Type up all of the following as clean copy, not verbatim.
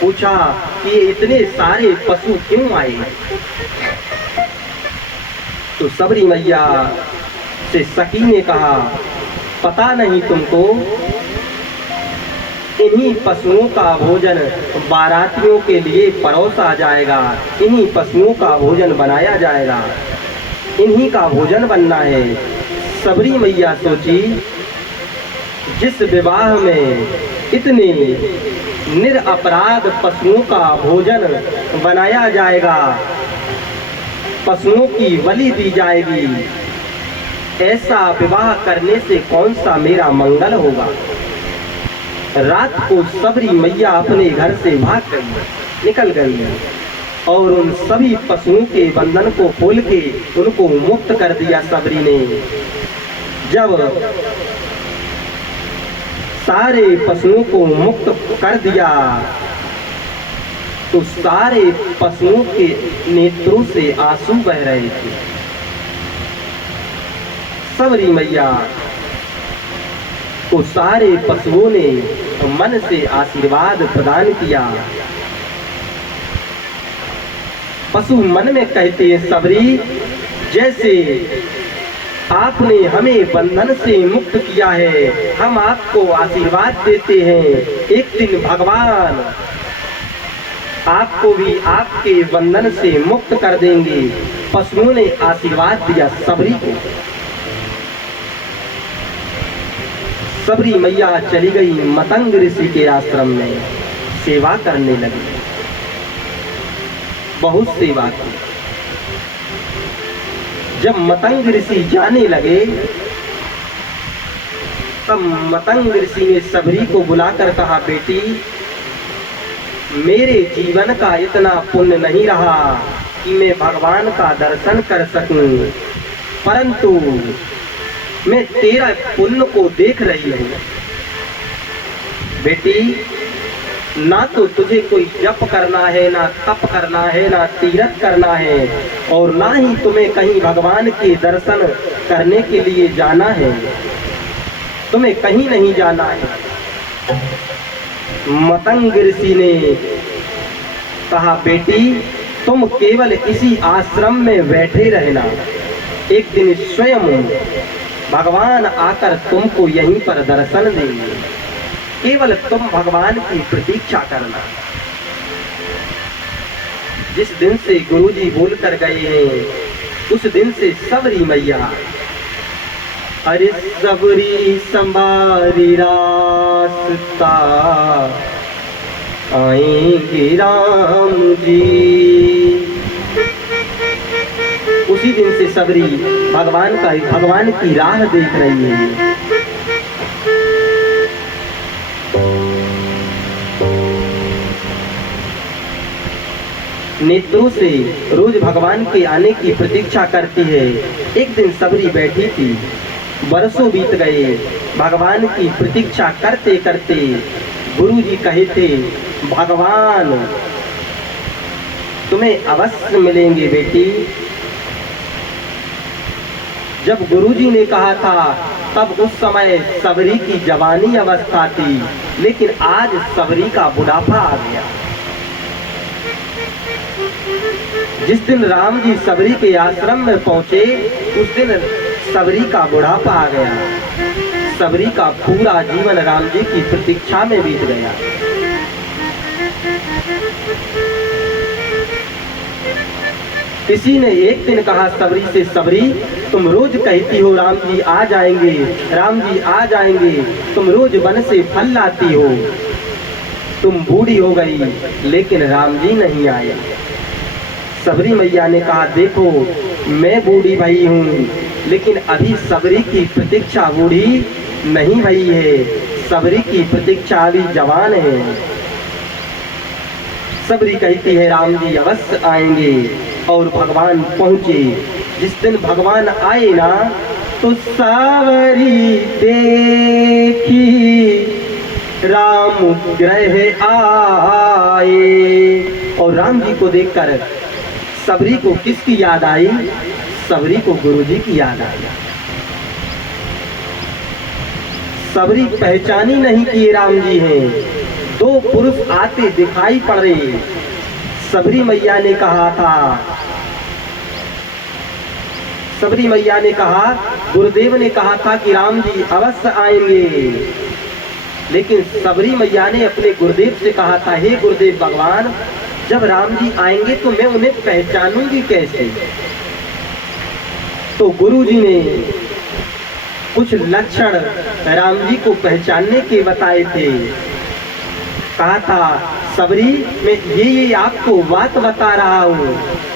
पूछा कि ये इतने सारे पशु क्यों आए। तो सबरी मैया से सखी ने कहा, पता नहीं तुमको, इन्हीं पशुओं का भोजन बारातियों के लिए परोसा जाएगा, इन्हीं पशुओं का भोजन बनाया जाएगा, इन्हीं का भोजन बनना है। सबरी मैया सोची, जिस विवाह में इतने निरपराध पशुओं का भोजन बनाया जाएगा, पशुओं की बलि दी जाएगी, ऐसा विवाह करने से कौन सा मेरा मंगल होगा। रात को सबरी मैया अपने घर से भाग गई, निकल गई और उन सभी पशुओं के बंधन को खोल के उनको मुक्त कर दिया सबरी ने। जब सारे पशुओं को मुक्त कर दिया तो सारे पशुओं के नेत्रों से आंसू बह रहे थे। सबरी मैया को सारे पशुओं ने मन से आशीर्वाद प्रदान किया। पशु मन में कहते हैं, सबरी, जैसे आपने हमें बंधन से मुक्त किया है, हम आपको आशीर्वाद देते हैं, एक दिन भगवान आपको भी आपके बंधन से मुक्त कर देंगे। पशुओं ने आशीर्वाद दिया सबरी को। सबरी मैया चली गई मतंग ऋषि के आश्रम में, सेवा करने लगी, बहुत सेवा की। जब मतंग ऋषि जाने लगे तब मतंग ऋषि ने सबरी को बुलाकर कहा, बेटी, मेरे जीवन का इतना पुण्य नहीं रहा कि मैं भगवान का दर्शन कर सकूं, परंतु मैं तेरा पुण्य को देख रही हूँ। बेटी, ना तो तुझे कोई जप करना है, ना तप करना है, ना तीर्थ करना है, और ना ही तुम्हें कहीं भगवान के दर्शन करने के लिए जाना है। तुम्हें कहीं नहीं जाना है। मतंग ऋषि ने कहा, बेटी, तुम केवल इसी आश्रम में बैठे रहना, एक दिन स्वयं भगवान आकर तुमको यहीं पर दर्शन देंगे, केवल तुम भगवान की प्रतीक्षा करना। जिस दिन से गुरुजी बोल कर गए हैं उस दिन से सबरी मैया, अरे सबरी संभारी रास्ता, आएंगे राम जी। उसी दिन से सबरी भगवान की राह देख रही है। नेत्रों से रोज भगवान के आने की प्रतीक्षा करती है। एक दिन सबरी बैठी थी, बरसों बीत गए, भगवान की प्रतीक्षा करते करते गुरुजी कहे थे, भगवान तुम्हें अवश्य मिलेंगे बेटी। जब गुरुजी ने कहा था तब उस समय सबरी की जवानी अवस्था थी, लेकिन आज सबरी का बुढ़ापा आ गया। जिस दिन राम जी सबरी के आश्रम में पहुंचे उस दिन सबरी का बुढ़ापा आ गया। सबरी का पूरा जीवन राम जी की प्रतीक्षा में बीत गया। किसी ने एक दिन कहा सबरी से, सबरी, तुम रोज कहती हो राम जी आ जाएंगे, राम जी आ जाएंगे, तुम रोज वन से फल लाती हो, तुम बूढ़ी हो गई लेकिन राम जी नहीं आए। सबरी मैया ने कहा, देखो मैं बूढ़ी भई हूँ लेकिन अभी सबरी की प्रतीक्षा बूढ़ी नहीं भई है, सबरी की प्रतीक्षा अभी जवान है। सबरी कहती है राम जी अवश्य आएंगे और भगवान पहुंचे। जिस दिन भगवान आए ना तो सबरी देखी राम ग्रह आए, और राम जी को देखकर सबरी को किसकी याद आई? सबरी को गुरुजी की याद आई। सबरी पहचानी नहीं कि ये राम जी हैं। दो पुरुष आते दिखाई पड़ रहे। सबरी मैया ने कहा था, सबरी मैया ने कहा, गुरुदेव ने कहा था कि राम जी अवश्य आएंगे, लेकिन सबरी मैया ने अपने गुरुदेव से कहा था, हे गुरुदेव भगवान, जब राम जी आएंगे तो मैं उन्हें पहचानूंगी कैसे। तो गुरु जी ने कुछ लक्षण राम जी को पहचानने के बताए थे। कहा था, सबरी मैं ये आपको बात बता रहा हूँ,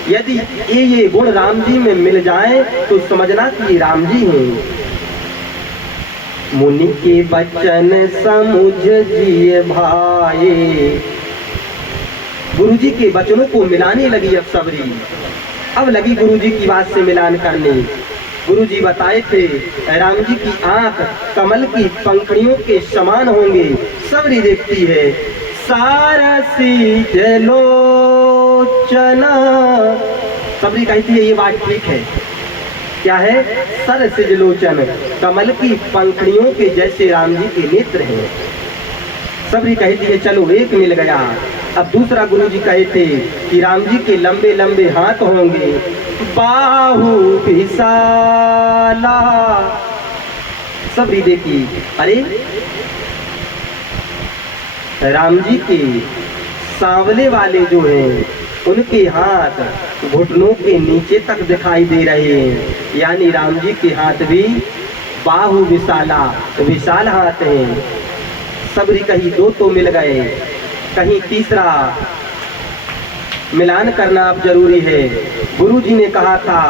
यदि ये गुण राम जी में मिल जाए तो समझना कि राम जी हैं। मुनि के बचन समुझ जिए भाई, गुरु जी के वचनों को मिलाने लगी अब सबरी। अब लगी गुरु जी की बात से मिलान करने। गुरु जी बताए थे, राम जी की आंख कमल की पंखुड़ियों के समान होंगे। सबरी देखती है, सारसी जलोचना। सबरी कहती है ये बात ठीक है। क्या है? सरस जलोचन, कमल की पंखुड़ियों के जैसे राम जी के नेत्र हैं। सबरी कहती है चलो एक मिल गया। अब दूसरा गुरु जी कहे थे कि राम जी के लंबे लंबे हाथ होंगे, बाहु विशाला। सबरी देखी, अरे राम जी के सांवले वाले जो हैं उनके हाथ घुटनों के नीचे तक दिखाई दे रहे हैं, यानी राम जी के हाथ भी बाहु विशाला, विशाल हाथ हैं। सबरी कहीं दो तो मिल गए, कहीं तीसरा मिलान करना अब जरूरी है। गुरु जी ने कहा था